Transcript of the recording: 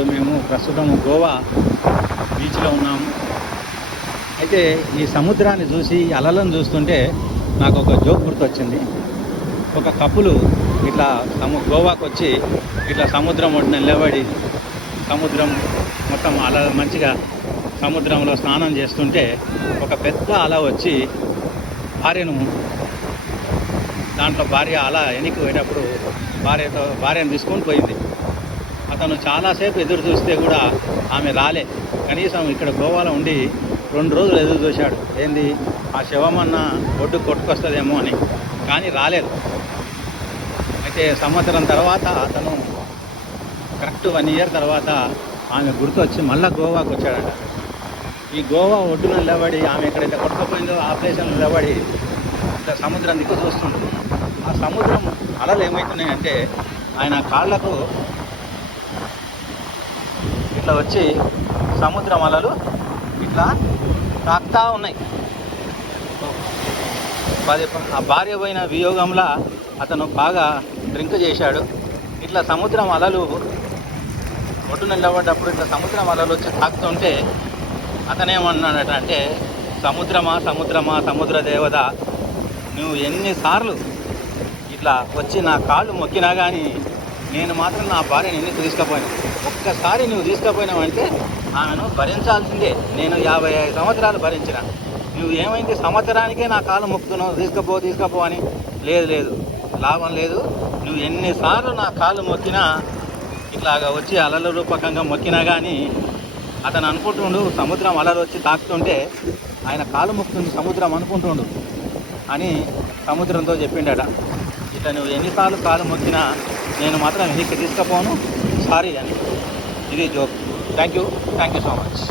ఇప్పుడు మేము ప్రస్తుతం గోవా బీచ్లో ఉన్నాము. అయితే ఈ సముద్రాన్ని చూసి ఈ అలలను చూస్తుంటే నాకు ఒక జోక్ గుర్తొచ్చింది. ఒక కపులు ఇట్లా గోవాకు వచ్చి ఇట్లా సముద్రం ఒడ్డున నిలబడి సముద్రం మొత్తం అల మంచిగా సముద్రంలో స్నానం చేస్తుంటే ఒక పెద్ద అల వచ్చి భార్య అలా వెనక్కి పోయేటప్పుడు భార్యను తీసుకొని పోయింది. అతను చాలాసేపు ఎదురు చూస్తే కూడా ఆమె రాలే. కనీసం ఇక్కడ గోవాలో ఉండి 2 రోజులు ఎదురు చూశాడు, ఏంది ఆ శవమన్న ఒడ్డు కొట్టుకొస్తుందేమో అని, కానీ రాలేదు. అయితే సంవత్సరం తర్వాత అతను కరెక్ట్ 1 ఇయర్ తర్వాత ఆమె గుర్తొచ్చి మళ్ళీ గోవాకు వచ్చాడట. ఈ గోవా ఒడ్డున నిలబడి ఆమె ఎక్కడైతే కొట్టుకుపోయిందో ఆ ప్లేస్లో నిలబడి ఇట్లా సముద్రం దిక్కు చూస్తుంది. ఆ సముద్రం అలలు ఏమవుతున్నాయంటే ఆయన కాళ్ళకు ఇట్లా వచ్చి సముద్రం అలలు ఇట్లా తాకుతూ ఉన్నాయి. ఆ భార్య పోయిన వియోగంలా అతను బాగా డ్రింక్ చేశాడు. ఇట్లా సముద్రం అలలు ఒడ్డున నిలబడ్డప్పుడు ఇట్లా సముద్రం అలలు వచ్చి తాకుతుంటే అతనేమన్నాడట అంటే, సముద్రమా సముద్రమా సముద్ర దేవత, నువ్వు ఎన్నిసార్లు ఇట్లా వచ్చి నా కాళ్ళు మొక్కినా కానీ నేను మాత్రం నా భార్యని ఎందుకు తీసుకుపోయినా, ఒక్కసారి నువ్వు తీసుకుపోయినావంటే ఆమెను భరించాల్సిందే. నేను 55 సంవత్సరాలు భరించిన, నువ్వు ఏమైంది సంవత్సరానికే నా కాళ్ళు మొక్కుతున్నావు, తీసుకపో అని. లేదు లాభం లేదు, నువ్వు ఎన్నిసార్లు నా కాళ్ళు మొక్కినా ఇట్లాగా వచ్చి అలల రూపకంగా మొక్కినా కానీ అతను అనుకుంటుండు సముద్రం అలలు వచ్చి తాకుతుంటే ఆయన కాలు మొక్కుతుంది సముద్రం అనుకుంటుండు అని సముద్రంతో చెప్పిండట. ఇట్లా నువ్వు ఎన్నిసార్లు కాలు మొక్కినా నేను మాత్రం వెనక్కి తీసుకుపోను, సారీ అని. ఇది joke. Thank you so much.